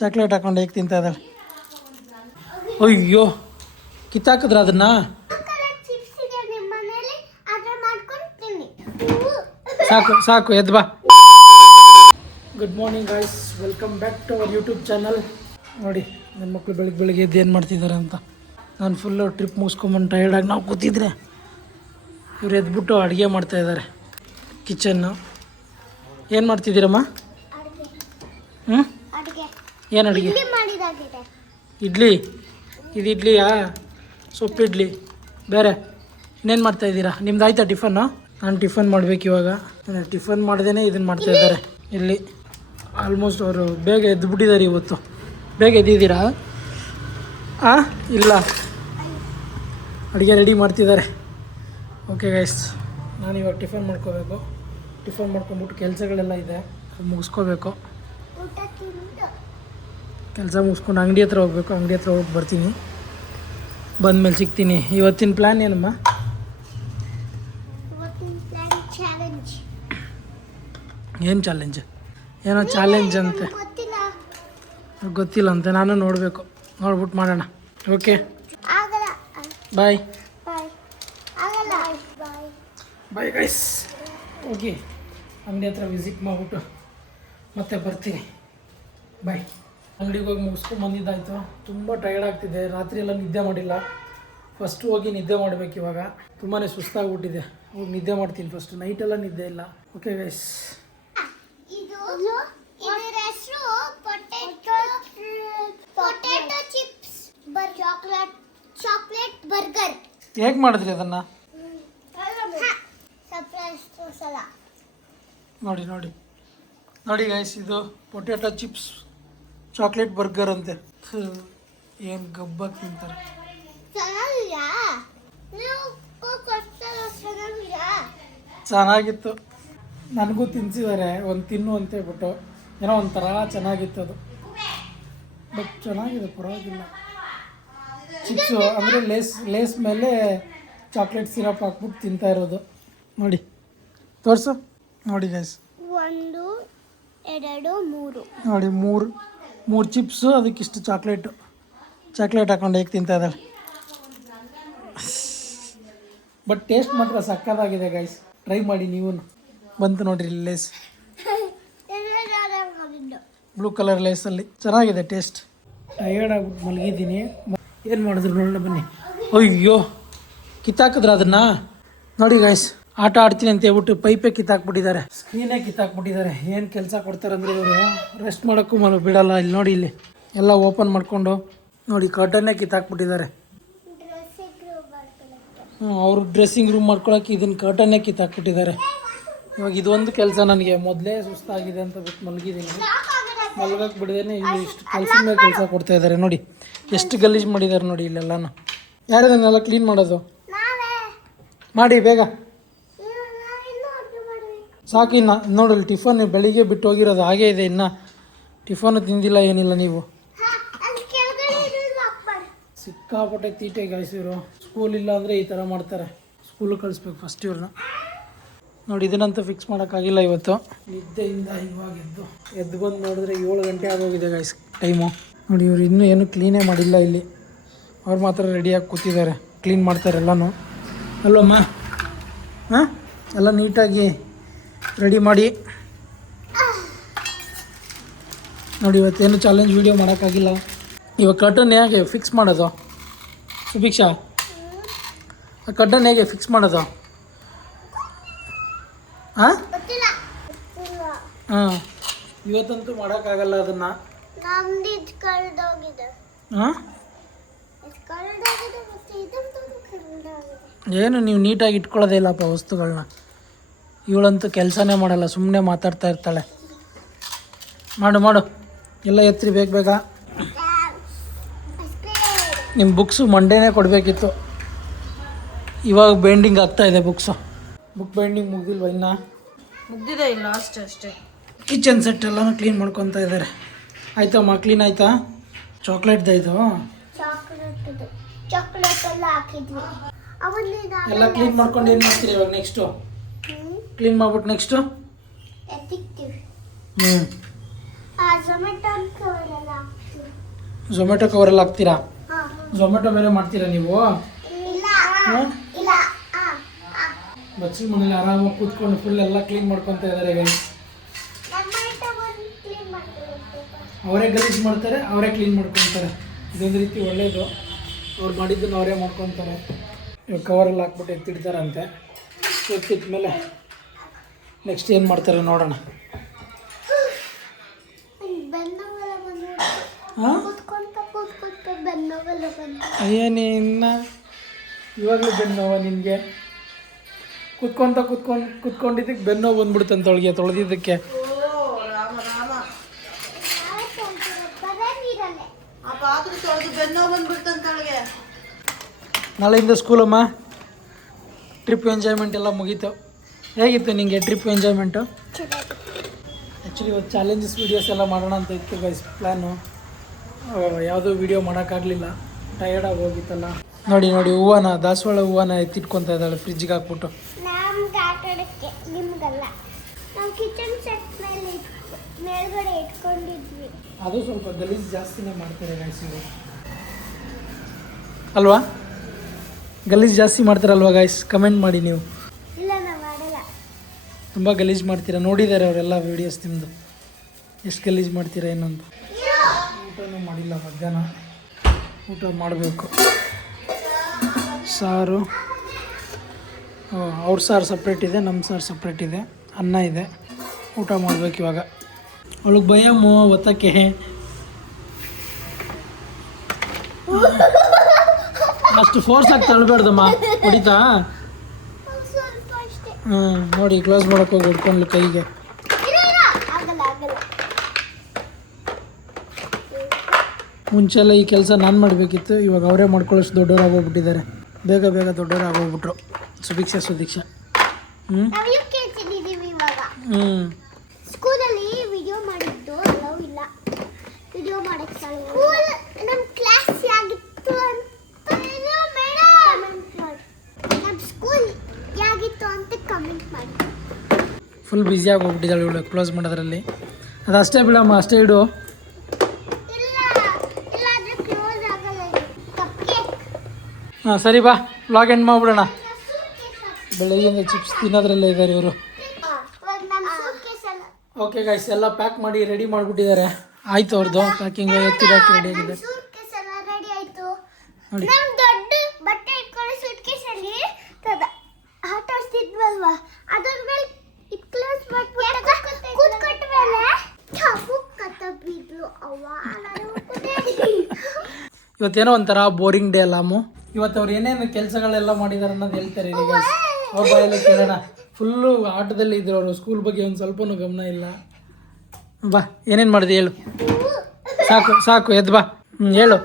Chocolate ಹಾಕೊಂಡು ಹೇಗೆ ತಿಂತಾ ಇದ್ದಾಳೆ. ಅಯ್ಯೋ ಕಿತ್ತಾಕಿದ್ರ ಅದನ್ನ. ಸಾಕು ಸಾಕು ಎದ್ದು ಬಾ. Good morning guys, welcome back to our YouTube channel. ನೋಡಿ ನನ್ನ ಮಕ್ಕಳು ಬೆಳಿಗ್ಗೆ ಎದ್ದು ಏನು ಮಾಡ್ತಿದ್ದಾರೆ ಅಂತ. ನಾನು ಫುಲ್ಲು ಟ್ರಿಪ್ ಮುಗಿಸ್ಕೊಂಬಂದು ಟಯರ್ಡಾಗಿ ನಾವು ಕೂತಿದ್ರೆ ಇವ್ರು ಎದ್ಬಿಟ್ಟು ಅಡುಗೆ ಮಾಡ್ತಾಯಿದ್ದಾರೆ ಕಿಚನ್ನು. ಏನು ಮಾಡ್ತಿದ್ದೀರಮ್ಮ? ಹ್ಞೂ ಏನು ಅಡುಗೆ? ಇಡ್ಲಿ. ಇದು ಇಡ್ಲಿಯಾ? ಸೊಪ್ಪು ಇಡ್ಲಿ ಬೇರೆ ಇನ್ನೇನು ಮಾಡ್ತಾಯಿದ್ದೀರಾ? ನಿಮ್ದು ಆಯ್ತಾ ಟಿಫನ್ನು? ನಾನು ಟಿಫನ್ ಮಾಡಬೇಕು ಇವಾಗ. ಟಿಫನ್ ಮಾಡ್ದೇ ಇದನ್ನು ಮಾಡ್ತಾಯಿದ್ದಾರೆ ಇಲ್ಲಿ. ಆಲ್ಮೋಸ್ಟ್ ಅವರು ಬೇಗ ಎದ್ದುಬಿಟ್ಟಿದ್ದಾರೆ ಇವತ್ತು. ಬೇಗ ಎದ್ದಿದ್ದೀರಾ? ಇಲ್ಲ, ಅಡುಗೆ ರೆಡಿ ಮಾಡ್ತಿದ್ದಾರೆ. ಓಕೆ ಗೈಸ್, ನಾನು ಇವಾಗ ಟಿಫನ್ ಮಾಡ್ಕೋಬೇಕು. ಟಿಫನ್ ಮಾಡ್ಕೊಂಬಿಟ್ಟು ಕೆಲಸಗಳೆಲ್ಲ ಇದೆ, ಅದು ಮುಗಿಸ್ಕೋಬೇಕು. ಕೆಲಸ ಮುಗಿಸ್ಕೊಂಡು ಅಂಗಡಿ ಹತ್ರ ಹೋಗ್ಬೇಕು. ಅಂಗಡಿ ಹತ್ರ ಹೋಗಿ ಬರ್ತೀನಿ. ಬಂದಮೇಲೆ ಸಿಗ್ತೀನಿ. ಇವತ್ತಿನ ಪ್ಲ್ಯಾನ್ ಏನಮ್ಮ? ಏನು ಚಾಲೆಂಜ್? ಏನೋ ಚಾಲೆಂಜ್ ಅಂತೆ, ಗೊತ್ತಿಲ್ಲ ಅಂತೆ. ನಾನು ನೋಡಬೇಕು, ನೋಡ್ಬಿಟ್ಟು ಮಾಡೋಣ. Okay bye. Bye guys. Okay, ಅಂಗಡಿ ಹತ್ರ ವಿಸಿಟ್ ಮಾಡಿಬಿಟ್ಟು ಮತ್ತೆ ಬರ್ತೀನಿ. ಬಾಯ್. ಅಂಗಡಿಗೆ ಹೋಗಿ ಮುಗಿಸ್ಕೊಂಡು ಬಂದಿದ್ದಾಯಿತು. ತುಂಬ ಟಯರ್ಡ್ ಆಗ್ತಿದೆ. ರಾತ್ರಿ ಎಲ್ಲ ನಿದ್ದೆ ಮಾಡಿಲ್ಲ. ಫಸ್ಟು ಹೋಗಿ ನಿದ್ದೆ ಮಾಡಬೇಕು ಇವಾಗ. ತುಂಬಾ ಸುಸ್ತಾಗ್ಬಿಟ್ಟಿದೆ. ಹೋಗಿ ನಿದ್ದೆ ಮಾಡ್ತೀನಿ ಫಸ್ಟು. ನೈಟೆಲ್ಲ ನಿದ್ದೆ ಇಲ್ಲ. Okay guys. ಚಾಕ್ಲೇಟ್ ಬರ್ಗರ್ ಹೇಗೆ ಮಾಡಿದ್ರಿ ಅದನ್ನು? ನೋಡಿ ನೋಡಿ ನೋಡಿ ಗೈಸ್, ಇದು ಪೊಟ್ಯಾಟೊ ಚಿಪ್ಸ್ ಚಾಕ್ಲೇಟ್ ಬರ್ಗರ್ ಅಂತೆ. ಏನು ಗಬ್ಬಾಗಿ ತಿಂತಾರೆ. ಚೆನ್ನಾಗಿತ್ತು, ನನಗೂ ತಿನ್ಸಿದ್ದಾರೆ. ಒಂದು ತಿನ್ನು ಅಂತ ಹೇಳ್ಬಿಟ್ಟು. ಏನೋ ಒಂಥರ ಚೆನ್ನಾಗಿತ್ತು ಅದು. ಬಟ್ ಚೆನ್ನಾಗಿದೆ, ಪರವಾಗಿಲ್ಲ. ಚಿಪ್ಸು ಅಂದರೆ ಲೇಸ್ ಮೇಲೆ ಚಾಕ್ಲೇಟ್ ಸಿರಪ್ ಹಾಕ್ಬಿಟ್ಟು ತಿಂತಾ ಇರೋದು. ನೋಡಿ ತೋರಿಸು. ನೋಡಿ ಗೈಸ್, 1 2 3 ನೋಡಿ ಮೂರು ಚಿಪ್ಸು, ಅದಕ್ಕಿಷ್ಟು ಚಾಕ್ಲೇಟ್ ಹಾಕೊಂಡು ಹೇಗೆ ತಿಂತಾ ಇದ್ದಾಳೆ. ಬಟ್ ಟೇಸ್ಟ್ ಮಾತ್ರ ಸಕ್ಕತ್ತಾಗಿದೆ ಗೈಸ್. ಟ್ರೈ ಮಾಡಿ ನೀವು. ಬಂತು ನೋಡ್ರಿ ಲೇಸ್, ಬ್ಲೂ ಕಲರ್ ಲೇಸಲ್ಲಿ ಚೆನ್ನಾಗಿದೆ ಟೇಸ್ಟ್. ಟಯರ್ಡ್ ಆಗ್ಬಿಟ್ಟು ಮಲಗಿದ್ದೀನಿ. ಏನು ಮಾಡಿದ್ರು ನೋಡೋಣ ಬನ್ನಿ. ಅಯ್ಯೋ ಕಿತ್ತಾಕಿದ್ರ ಅದನ್ನು. ನೋಡಿ ಗೈಸ್, ಆಟ ಆಡ್ತೀನಿ ಅಂತ ಹೇಳ್ಬಿಟ್ಟು ಪೈಪೇ ಕಿತ್ತಾಕ್ಬಿಟ್ಟಿದ್ದಾರೆ, ಸ್ಕ್ರೀನೇ ಕಿತ್ತಾಕ್ಬಿಟ್ಟಿದ್ದಾರೆ. ಏನು ಕೆಲಸ ಕೊಡ್ತಾರಂದ್ರೆ ಇವರು, ರೆಸ್ಟ್ ಮಾಡೋಕ್ಕೂ ಬಿಡಲ್ಲ. ಇಲ್ಲಿ ನೋಡಿ, ಇಲ್ಲಿ ಎಲ್ಲ ಓಪನ್ ಮಾಡಿಕೊಂಡು ನೋಡಿ ಕರ್ಟನ್ನೇ ಕಿತ್ತಾಕ್ಬಿಟ್ಟಿದ್ದಾರೆ. ಅವರು ಡ್ರೆಸ್ಸಿಂಗ್ ರೂಮ್ ಮಾಡ್ಕೊಳಕ್ಕೆ ಇದನ್ನು ಕರ್ಟನ್ನೇ ಕಿತ್ತಾಕ್ಬಿಟ್ಟಿದ್ದಾರೆ. ಇವಾಗ ಇದೊಂದು ಕೆಲಸ ನನಗೆ. ಮೊದಲೇ ಸುಸ್ತಾಗಿದೆ ಅಂತ ಬಿಟ್ಟು ಮಲಗಿದ್ದೀನಿ. ಮಲಗಕ್ಕೆ ಬಿಡದೇನೆ ಇವು ಇಷ್ಟು ಕೆಲಸದ ಮೇಲೆ ಕೆಲಸ ಕೊಡ್ತಾ ಇದ್ದಾರೆ. ನೋಡಿ ಎಷ್ಟು ಗಲೀಜು ಮಾಡಿದ್ದಾರೆ ನೋಡಿ ಇಲ್ಲೆಲ್ಲನೂ. ಯಾರಿದನ್ನೆಲ್ಲ ಕ್ಲೀನ್ ಮಾಡೋದು? ಮಾಡಿ ಬೇಗ, ಸಾಕು. ಇನ್ನು ನೋಡಲ್ಲಿ ಟಿಫನ್ ಬೆಳಿಗ್ಗೆ ಬಿಟ್ಟು ಹೋಗಿರೋದು ಹಾಗೇ ಇದೆ. ಇನ್ನು ಟಿಫನ್ನು ತಿಂದಿಲ್ಲ, ಏನಿಲ್ಲ ನೀವು. ಸಿಕ್ಕಾಪಟ್ಟೆ ತೀಟೆ ಗಾಯಿಸಿದ್ರು. ಸ್ಕೂಲ್ ಇಲ್ಲ ಅಂದರೆ ಈ ಥರ ಮಾಡ್ತಾರೆ. ಸ್ಕೂಲಿಗೆ ಕಳಿಸ್ಬೇಕು ಫಸ್ಟ್ ಇವ್ರನ್ನ. ನೋಡಿ ಇದನ್ನಂತೂ ಫಿಕ್ಸ್ ಮಾಡೋಕ್ಕಾಗಿಲ್ಲ ಇವತ್ತು. ನಿದ್ದೆಯಿಂದ ಇವಾಗ ಎದ್ದು ಬಂದು ನೋಡಿದ್ರೆ 7 ಗಂಟೆ ಆಗೋಗಿದೆ ಗೈಸ್ ಟೈಮು. ನೋಡಿ ಇವ್ರು ಇನ್ನೂ ಏನು ಕ್ಲೀನೇ ಮಾಡಿಲ್ಲ ಇಲ್ಲಿ. ಅವ್ರು ಮಾತ್ರ ರೆಡಿಯಾಗಿ ಕೂತಿದ್ದಾರೆ, ಕ್ಲೀನ್ ಮಾಡ್ತಾರೆ ಎಲ್ಲನೂ. ಅಲ್ಲಮ್ಮ? ಹಾಂ, ಎಲ್ಲ ನೀಟಾಗಿ ರೆಡಿ ಮಾಡಿ. ನೋಡಿ ಇವತ್ತೇನು ಚಾಲೆಂಜ್ ವೀಡಿಯೋ ಮಾಡೋಕ್ಕಾಗಿಲ್ಲ. ಇವಾಗ ಕರ್ಟನ್ ಹೇಗೆ ಫಿಕ್ಸ್ ಮಾಡೋದು ಸುಭಿಕ್ಷಾ? ಆ ಕರ್ಟನ್ ಹೇಗೆ ಫಿಕ್ಸ್ ಮಾಡೋದು? ಹಾಂ ಹಾಂ, ಇವತ್ತಂತೂ ಮಾಡೋಕ್ಕಾಗಲ್ಲ ಅದನ್ನು. ಹಾಂ, ಏನು ನೀವು ನೀಟಾಗಿ ಇಟ್ಕೊಳ್ಳೋದೇ ಇಲ್ಲಪ್ಪ ವಸ್ತುಗಳನ್ನ. ಇವಳಂತೂ ಕೆಲಸನೇ ಮಾಡಲ್ಲ, ಸುಮ್ಮನೆ ಮಾತಾಡ್ತಾ ಇರ್ತಾಳೆ. ಮಾಡು ಎಲ್ಲ ಎತ್ತರಿ ಬೇಗ. ನಿಮ್ಮ ಬುಕ್ಸು ಮಂಡೇನೇ ಕೊಡಬೇಕಿತ್ತು. ಇವಾಗ ಬೈಂಡಿಂಗ್ ಆಗ್ತಾಯಿದೆ ಬುಕ್ಸು. Book binding ಮುಗ್ದಿಲ್ವ? ಇನ್ನು ಮುಗ್ದಿದೆ, ಇಲ್ಲ ಅಷ್ಟೇ. ಕಿಚನ್ ಸೆಟ್ ಎಲ್ಲನೂ ಕ್ಲೀನ್ ಮಾಡ್ಕೊತಾ ಇದ್ದಾರೆ. ಆಯ್ತಮ್ಮ, ಕ್ಲೀನ್ ಆಯಿತಾ? ಚಾಕ್ಲೇಟ್ದ ಇದು ಎಲ್ಲ ಕ್ಲೀನ್ ಮಾಡ್ಕೊಂಡು ಏನು ಮಾಡ್ತೀರಿ ಇವಾಗ? ನೆಕ್ಸ್ಟು ಕ್ಲೀನ್ ಮಾಡ್ಬಿಟ್ಟು ನೆಕ್ಸ್ಟು ಝೊಮ್ಯಾಟೊ ಕವರೆಲ್ಲ ಹಾಕ್ತೀನಿ. ಝೊಮ್ಯಾಟೊ ಕವರಲ್ಲಿ ಹಾಕ್ತೀರಾ? ಹಾ. ಝೊಮ್ಯಾಟೊ ಬೇರೆ ಮಾಡ್ತೀರಾ ನೀವು? ಇಲ್ಲ ಹಾಂ, ಇಲ್ಲ ಬಚ್ಚಲ ಮನೇಲಿ ಆರಾಮಾಗಿ ಕೂತ್ಕೊಂಡು ಫುಲ್ ಎಲ್ಲ ಕ್ಲೀನ್ ಮಾಡ್ಕೊತಾ ಇದ್ದಾರೆ ಈಗ. ಝೊಮ್ಯಾಟೊ ಬಂದು ಕ್ಲೀನ್ ಮಾಡ್ಕೊಳುತ್ತೆ. ಅವರೇ ಗಲೀಜು ಮಾಡ್ತಾರೆ, ಅವರೇ ಕ್ಲೀನ್ ಮಾಡ್ಕೊತಾರೆ. ಇದೊಂದು ರೀತಿ ಒಳ್ಳೆಯದು. ಅವ್ರು ಮಾಡಿದ್ದನ್ನು ಅವರೇ ಮಾಡ್ಕೊತಾರೆ. ಇವಾಗ ಕವರಲ್ಲಿ ಹಾಕ್ಬಿಟ್ಟು ಎತ್ತಿಡ್ತಾರಂತೆ. ಎತ್ತಿಟ್ಟ ಮೇಲೆ ನೆಕ್ಸ್ಟ್ ಏನು ಮಾಡ್ತಾರೆ ನೋಡೋಣ. ಬೆನ್ನೋವೆಲ್ಲ ಬಂದು ಹಾಂ, ಕೂತ್ಕೊಂತ ಬೆನ್ನೋವೆಲ್ಲ ಬಂದು ಅಯ್ಯನೇ ಇನ್ನು ಇವಾಗಲೂ ಬೆನ್ನೋವ ನಿನಗೆ? ಕೂತ್ಕೊಂಡಿದ್ದಕ್ಕೆ ಬೆನ್ನೋವು ಬಂದ್ಬಿಡ್ತಂತ ಅವಳಿಗೆ ತೊಳೆದಿದ್ದಕ್ಕೆ. ರಾಮ ರಾಮ ಬರೇ ನೀರಲ್ಲೇ. ಆ ಪಾತ್ರೆ ತೊಳೆದು ಬೆನ್ನೋ ಬಂದ್ಬಿಡ್ತಂತ ಅವಳಿಗೆ. ನಾಳೆಯಿಂದ ಸ್ಕೂಲಮ್ಮ. ಟ್ರಿಪ್ ಎಂಜಾಯ್ಮೆಂಟ್ ಎಲ್ಲ ಮುಗೀತು. ಹೇಗಿತ್ತು ನಿಮಗೆ ಟ್ರಿಪ್ ಎಂಜಾಯ್ಮೆಂಟು? ಆ್ಯಕ್ಚುಲಿ ಇವತ್ತು ಚಾಲೆಂಜಸ್ ವೀಡಿಯೋಸ್ ಎಲ್ಲ ಮಾಡೋಣ ಅಂತ ಇತ್ತು ಗೈಸ್ ಪ್ಲ್ಯಾನು. ಯಾವುದೂ ವೀಡಿಯೋ ಮಾಡೋಕ್ಕಾಗಲಿಲ್ಲ, ಟಯರ್ಡಾಗಿ ಹೋಗಿತ್ತಲ್ಲ. ನೋಡಿ ಹೂವನ, ದಾಸವಾಳ ಹೂವನ ಎತ್ತಿಟ್ಕೊತಾ ಇದ್ದಾಳೆ ಫ್ರಿಜ್ಜಿಗೆ ಹಾಕ್ಬಿಟ್ಟು. ನಮ್ಗೆ ಆಟ ಆಡೋಕ್ಕೆ, ನಿಮ್ಗಲ್ಲ. ನಾವು ಕಿಚನ್ ಸೆಟ್ ಮೇಲೆ ಮೇಲ್ಗಡೆ ಇಟ್ಕೊಂಡಿದ್ವಿ. ಅದು ಸ್ವಲ್ಪ ಗಲೀಜು ಜಾಸ್ತಿನೇ ಮಾಡ್ತಾರೆ ಗೈಸ್ ಇವರು, ಅಲ್ವಾ? ಗಲೀಜು ಜಾಸ್ತಿ ಮಾಡ್ತಾರಲ್ವಾ ಗೈಸ್? ಕಮೆಂಟ್ ಮಾಡಿ ನೀವು. ಇಲ್ಲ ನಾವು ಮಾಡಲ್ಲ. ತುಂಬ ಗಲೀಜು ಮಾಡ್ತೀರಾ, ನೋಡಿದ್ದಾರೆ ಅವರೆಲ್ಲ ವೀಡಿಯೋಸ್ ನಿಮ್ಮದು, ಎಷ್ಟು ಗಲೀಜು ಮಾಡ್ತೀರಾ ಏನಂತ. ಊಟನೂ ಮಾಡಿಲ್ಲ, ಮಧ್ಯಾಹ್ನ ಊಟ ಮಾಡಬೇಕು. ಸಾರು, ಅವ್ರ ಸಾರು ಸಪ್ರೇಟ್ ಇದೆ, ನಮ್ಮ ಸಾರು ಸಪ್ರೇಟ್ ಇದೆ, ಅನ್ನ ಇದೆ. ಊಟ ಮಾಡ್ಬೇಕು ಇವಾಗ. ಅವಳಿಗೆ ಭಯಮ್ಮು ಒತ್ತಕ್ಕೆ. ಅಷ್ಟು ಫೋರ್ಸಾಗಿ ತಳ್ಬೇಡ್ದಮ್ಮ, ಹೊಡಿತಾ? ಸ್ವಲ್ಪ ಅಷ್ಟೇ. ನೋಡಿ ಕ್ಲೋಸ್ ಮಾಡೋಕೆ ಹೋಗಿ ಹೊಡ್ಕೊಂಡ್ಲು ಕೈಗೆ. ಆಗಲ್ಲ ಆಗಲ್ಲ. ಮುಂಚೆಲ್ಲ ಈ ಕೆಲಸ ನಾನು ಮಾಡಬೇಕಿತ್ತು, ಇವಾಗ ಅವರೇ ಮಾಡ್ಕೊಳ್ಳೋಷ್ಟು ದೊಡ್ಡವರಾಗೋಗ್ಬಿಟ್ಟಿದ್ದಾರೆ. ಬೇಗ ಬೇಗ ದೊಡ್ಡವರಾಗೋಗ್ಬಿಟ್ರು ಸುದೀಕ್ಷಾ. ನಾವು ಯು ಕೆ ಜಿಲಿದ್ದೀವಿ ಇವಾಗ. ಸ್ಕೂಲಲ್ಲಿ ವಿಡಿಯೋ ಮಾಡಿದ್ದು ಅಲೌ ಇಲ್ಲ. ವಿಡಿಯೋ ಮಾಡಕ್ಕೆ ಸ್ಕೂಲ್ ನಮ್ಮ ಕ್ಲಾಸ್ ಯಾಗಿತ್ತು ಅಂತ ಕಮೆಂಟ್ ಮಾಡಿ. ನಮ್ಮ ಸ್ಕೂಲ್ ಯಾಗಿತ್ತು ಅಂತ ಕಮೆಂಟ್ ಮಾಡಿ. ಫುಲ್ ಬ್ಯುಸಿಯಾಗಿ ಹೋಗ್ಬಿಟ್ಟಿದ್ದಾಳೆ ಇವಳು ಕ್ಲೋಸ್ ಮಾಡೋದ್ರಲ್ಲಿ. ಅದು ಅಷ್ಟೇ ಬಿಡಮ್ಮ, ಅಷ್ಟೇ ಇಡು. ಇಲ್ಲ ಇಲ್ಲಾದ್ರೆ ಕ್ಲೋಸ್ ಆಗಲ್ಲ. ಕಪ್ಗೆ ಹಾಂ ಸರಿ, ಬಾ ವ್ಲಾಗ್ ಎಂಡ್ ಮಾಡ್ಬಿಡೋಣ. ಬೆಳಗ್ಗೆಯಿಂದ ಚಿಪ್ಸ್ ತಿನ್ನೋದ್ರಲ್ಲೇ ಇದ್ದಾರೆ ಇವರು. ನಮ್ಮ ಸೂಟ್ಕೇಸ್ ಎಲ್ಲ ಓಕೆ ಗೈಸ್, ಎಲ್ಲ ಪ್ಯಾಕ್ ಮಾಡಿ ರೆಡಿ ಮಾಡಿಬಿಟ್ಟಿದ್ದಾರೆ. ಆಯಿತು ಅವ್ರದ್ದು ಪ್ಯಾಕಿಂಗ್, ಎತ್ತಿಡೋಕೆ ರೆಡಿ ಆಗಿದೆ ಸೂಟ್ಕೇಸ್ ಎಲ್ಲ ರೆಡಿ ಆಯ್ತು. ನೋಡಿ. ನಮ್ಮ ದೊಡ್ಡ ಬಟ್ಟೆ ಇಟ್ಕೊಳ್ಳೋ ಸೂಟ್ಕೇಸ್ ಅಲ್ಲಿ ಆಟ ಆಡ್ತಿದ್ವಲ್ವಾ, ಅದ್ರ ಮೇಲೆ ಇದು ಕ್ಲೋಸ್ ಮಾಡ್ಬಿಟ್ಟು ಕೂತ್ಕೊಟ್ಟ ಮೇಲೆ ಕತ್ತ ಬಿದ್ಲು. ಅವ್ವ ನಾನು ಇವತ್ತೇನೋ ಒಂಥರ ಬೋರಿಂಗ್ ಡೇ ಅಲ್ಲ ಅಮ್ಮು. ಇವತ್ತು ಅವ್ರು ಏನೇನು ಕೆಲಸಗಳೆಲ್ಲ ಮಾಡಿದ್ದಾರೆ ಅನ್ನೋದು ಹೇಳ್ತಾರೆ ಇಲ್ಲಿ ಗೈಸ್. ಅವ್ರ ಬಾಯಲ್ಲೇ ಕೇಳೋಣ. ಫುಲ್ಲು ಆಟದಲ್ಲಿ ಇದ್ರು ಅವರು, ಸ್ಕೂಲ್ ಬಗ್ಗೆ ಒಂದು ಸ್ವಲ್ಪನೂ ಗಮನ ಇಲ್ಲ. ಬಾ, ಏನೇನು ಮಾಡಿದೆ ಹೇಳು. ಸಾಕು ಎದ್ದು ಬಾ. ಹೇಳು.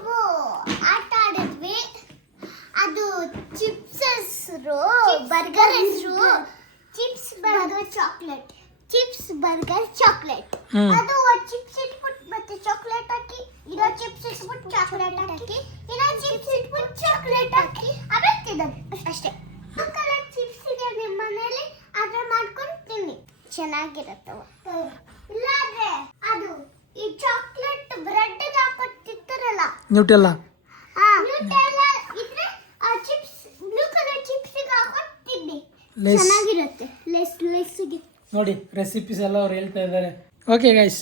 ಆಟ ಆಡಿದ್ವಿ. ಅದು ಚಿಪ್ಸ್ ಹೆಸರು, ಬರ್ಗರ್ ಹೆಸರು chips burger chocolate. Chips burger chocolate. ಅದು ಚಿಪ್ಸ್ ಇಟ್ಬಿಟ್ಟು ಮತ್ತೆ ಚಾಕ್ಲೇಟ್ ಹಾಕಿ, ಇದೋ ಚಿಪ್ಸ್ ಇಟ್ಬಿಟ್ಟು ಚಾಕ್ಲೇಟ್ ಹಾಕಿ, ಇದೋ ಚಿಪ್ಸ್ ಇಟ್ಬಿಟ್ಟು ಚಾಕ್ಲೇಟ್ ಹಾಕಿ ಆಮೇಲೆ ತಿನ್ನೋದು ಅಷ್ಟೇ. ಕಲರ್ ಚಿಪ್ಸ್ ಇದೆ ನಿಮ್ಮ ಮನೇಲಿ, ಅದ್ರ ಮಾಡ್ಕೊಂಡು ತಿನ್ನಿ, ಚೆನ್ನಾಗಿರುತ್ತವ. ಇಲ್ಲಾದ್ರೆ ಅದು ಈ ಚಾಕ್ಲೇಟ್ ಬ್ರೆಡ್ ಹಾಕೊಂಡು ತಿಂತಾರಲ್ಲ, ನ್ಯೂಟೆಲ್ಲ. ನ್ಯೂಟೆಲ್ಲ ಇದ್ರೆ ಆ ಚಿಪ್ಸ್ ಬ್ಲೂ ಕಲರ್ ಚಿಪ್ಸ್ ಹಾಕೊಂಡು ತಿನ್ನಿ, ಲೇಸ್. ಚೆನ್ನಾಗಿರುತ್ತೆ. ಲೇಸ್ಗೆ ನೋಡಿ ರೆಸಿಪೀಸ್ ಎಲ್ಲ ಅವ್ರು ಹೇಳ್ತಾ ಇದ್ದಾರೆ. ಓಕೆ ಗೈಸ್,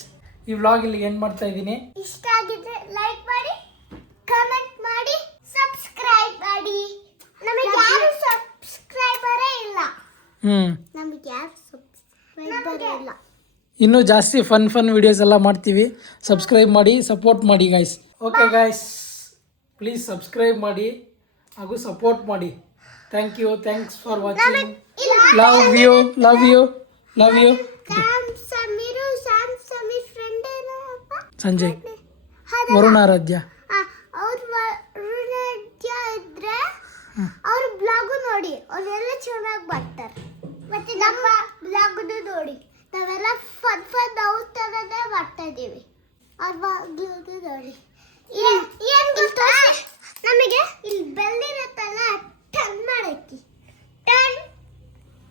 ಈ ವ್ಲಾಗ್ ಇಲ್ಲಿಗೆ ಎಂಡ್ ಮಾಡ್ತಾ ಇದ್ದೀನಿ. ಇಷ್ಟ ಆಗಿದ್ರೆ ಲೈಕ್ ಮಾಡಿ, ಕಮೆಂಟ್ ಮಾಡಿ, ಸಬ್ಸ್ಕ್ರೈಬ್ ಮಾಡಿ. ನಮಗೆ ಯಾರು ಸಬ್ಸ್ಕ್ರೈಬರೇ ಇಲ್ಲ. ನಮಗೆ ಯಾರು ಸಬ್ಸ್ಕ್ರೈಬರೇ ಇಲ್ಲ. ಇನ್ನೂ ಜಾಸ್ತಿ ಫನ್ ವಿಡಿಯೋಸ್ ಎಲ್ಲ ಮಾಡ್ತೀವಿ. ಸಬ್ಸ್ಕ್ರೈಬ್ ಮಾಡಿ, ಸಪೋರ್ಟ್ ಮಾಡಿ guys. Okay guys, please subscribe ಮಾಡಿ ಹಾಗೂ ಸಪೋರ್ಟ್ ಮಾಡಿ. Thanks for watching. Love you. Sam Sameer friend ಏನಪ್ಪ? ಸಂಜಯ್, ವರುಣಾರಾಧ್ಯ. ಅವ್ರ ವರುಣಾರಾಧ್ಯ ಇದ್ರೆ ಅವ್ರ ಬ್ಲಾಗು ನೋಡಿ, ಅವರೆಲ್ಲ ಚೆನ್ನಾಗಿ ಬರ್ತಾರೆ. ಮತ್ತೆ ನಮ್ಮ ಬ್ಲಾಗ್ದು ನೋಡಿ, ನಾವೆಲ್ಲ ಫನ್ ಅವ್ರ ಥರನೇ ಮಾಡ್ತಾ ಇದ್ದೀವಿ. ಅವ್ರ ಬ್ಲಾಗ್ದು ನೋಡಿ. ಏನು ಗೊತ್ತಾ, ನಮಗೆ ಇಲ್ಲಿ ಬೆಲ್ ಇರುತ್ತಲ್ಲ,